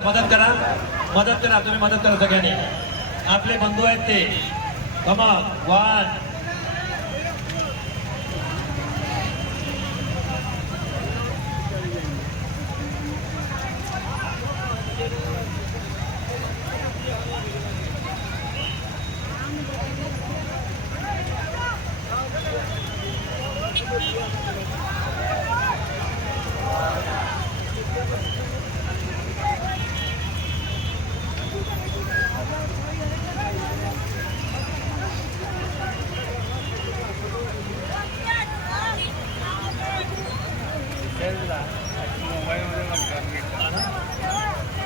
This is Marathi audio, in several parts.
मदत करा मदत करा तुम्ही मदत करा सगळ्यांनी. आपले बंधू आहेत ते. कमा वन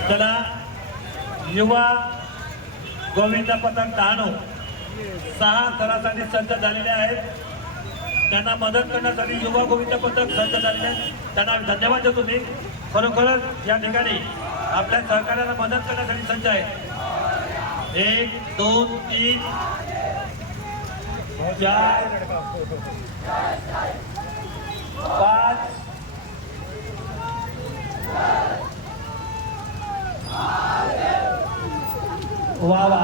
चला युवा गोविंद पथक डहाणू सहा थरासाठी सज्ज झालेले आहेत. त्यांना मदत करण्यासाठी युवा गोविंद पथक सज्ज झालेले आहेत. त्यांना धन्यवाद देतो मी. खरोखरच या ठिकाणी आपल्या सहकार्याला मदत करण्यासाठी सज्ज आहेत. एक दोन तीन. चार. पाच. वा वा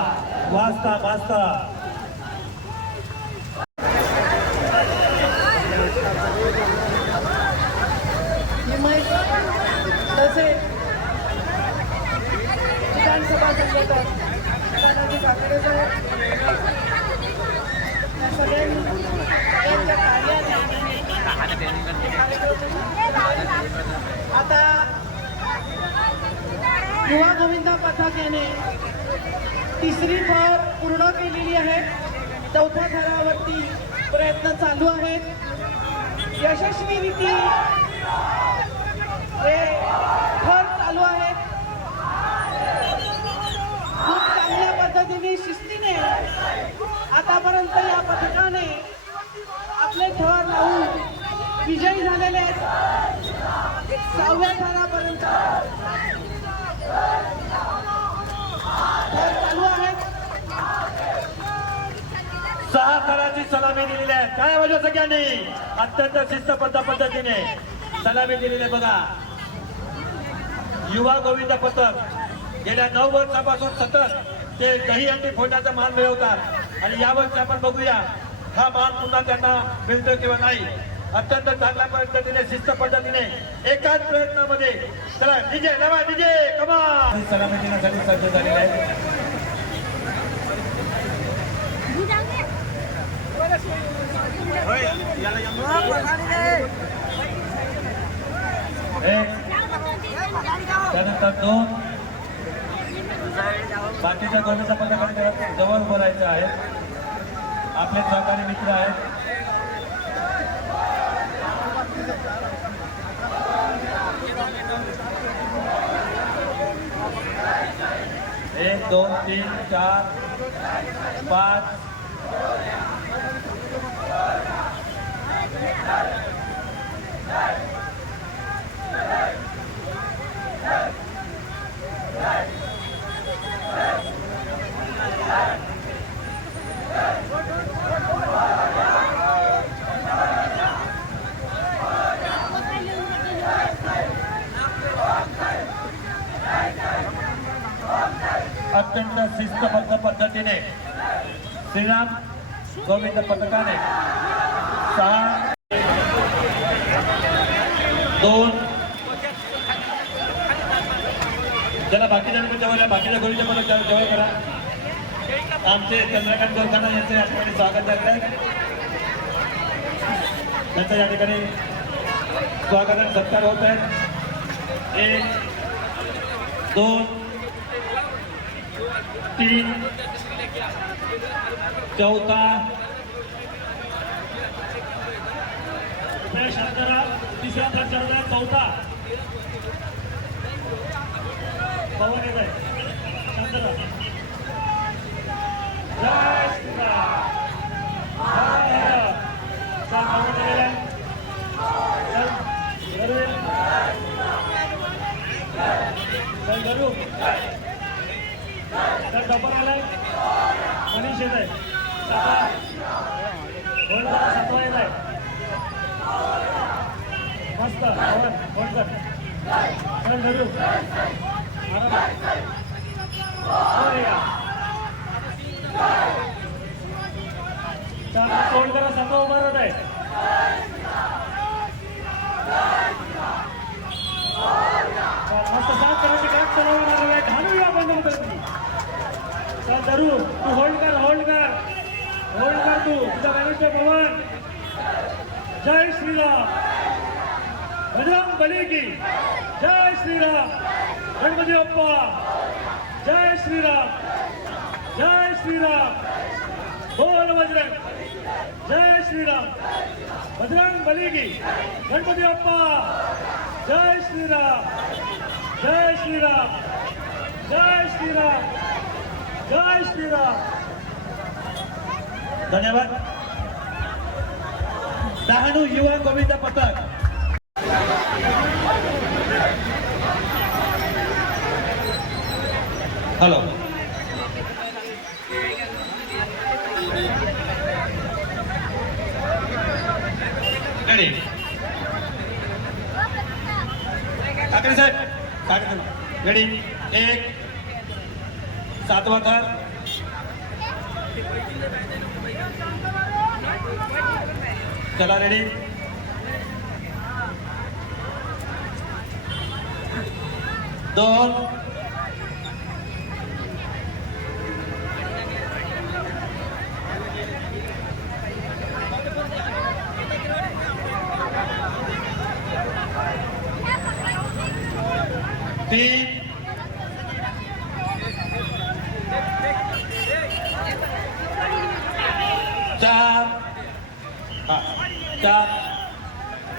वाजता वाजता. तसेच विधानसभा संघटक दादाजी आता युवा गोविंदा पथक याने तिसरी थर पूर्ण केलेली आहे. चौथ्या थरावरती प्रयत्न चालू आहेत. यशस्वीरिती हे थर चालू आहेत खूप चांगल्या पद्धतीने शिस्तीने आतापर्यंत या पथकाने आपले थर लावून विजयी झालेले आहेत. सहाव्या थरापर्यंत थर चालू आहेत सहा थराची सलामी दिलेली आहे. काय वजह सगळ्यांनी? अत्यंत शिस्तबद्ध पद्धतीने सलामी दिलेली आहे बघा. युवा गोविंद पथक. गेल्या नऊ वर्षापासून सतत ते दही अंडी फोडण्याचा मान मिळवतात. आणि यावर्षी आपण बघूया हा मान पुन्हा त्यांना मिळतो किंवा नाही. अत्यंत चांगल्या पद्धतीने शिस्त पद्धतीने एकाच प्रयत्नामध्ये. चला डीजे नवा डीजे कमा सलामी देण्यासाठी सज्ज झालेला आहे त्यानंतर दोन बाकीच्या सहकारी मित्र आहेत एक दोन तीन चार पाच अत्यंत शिस्तबद्ध पद्धतीने श्रीराम गोविंद पथकाने सहा दोन. ज्याला बाकीच्या जवळ बाकीच्या गोळीच्या त्याला जवळ करा. आमचे चंद्रकांत गोरखाना यांचे या ठिकाणी स्वागत करत आहे. त्यांचं या ठिकाणी स्वागत आणि सत्कार होत आहेत एक दोन. तीन चौथा तिसरा प्रचार चौथा. पवन येत आहे. शांतरा जय श्रीराम जय हर. चल, पवन येलेला आहे. चल, धरू. चल, धरू. तर डबर आलाय मनीष येत आहे सातवा फोन करा सातवा येत आहे मस्त धरू तोंड करा संघ उभा राहत आहे मस्त साफ करायची काय चालवणार आहे घालू या बंद होतं तुम्ही चल धरू तू होल्ड कर होल्ड कर होल्ड कर तू तुझा मॅनेजर भवन जय श्रीराम बजरंग बली की जय श्रीराम गणपती बाप्पा जय श्रीराम जय श्रीराम बोल बजरंग जय श्रीराम बजरंग बली की गणपती बाप्पा जय श्रीराम जय श्रीराम जय श्रीराम जय श्रीराम धन्यवाद डहाणू युवा गोविंद पथक हॅलो रेडी ठाकरे साहेब रेडी एक सातवा थर चला रेडी दोन तीन चार. हा, चार.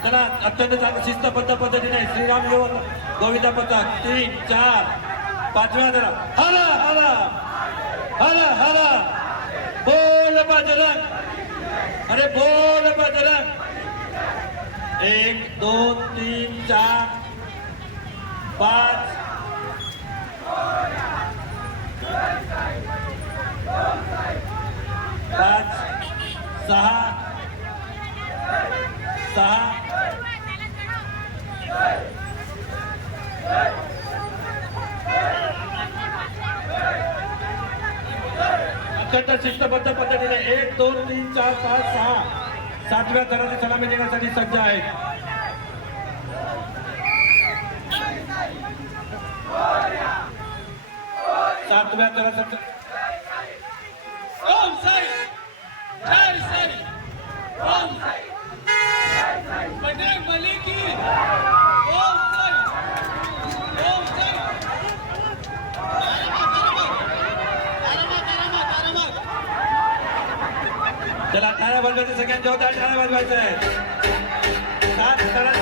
चला अत्यंत चांगलं शिस्तबद्ध पद्धतीने श्रीराम युवक गोविंदा पथक. तीन चार. पाचव्या जरा. हला हला. हला हला. बोल बजरंग. अरे बोल बजरंग. एक दोन तीन चार. पाच पाच सहा सहा अत्यंत शिस्तबद्ध पद्धतीने एक दोन तीन चार पाच सहा सातव्या थराची सलामी देण्यासाठी सज्ज आहेत सातव्या थराचा ओम साई! जय साई! ओम साई! बजरंग बली की। ओम साई! ओम साई! चला टाळ्या बनवायचं सगळ्यांच्या होत्या टाळ्या बनवायचं आहे सात थरात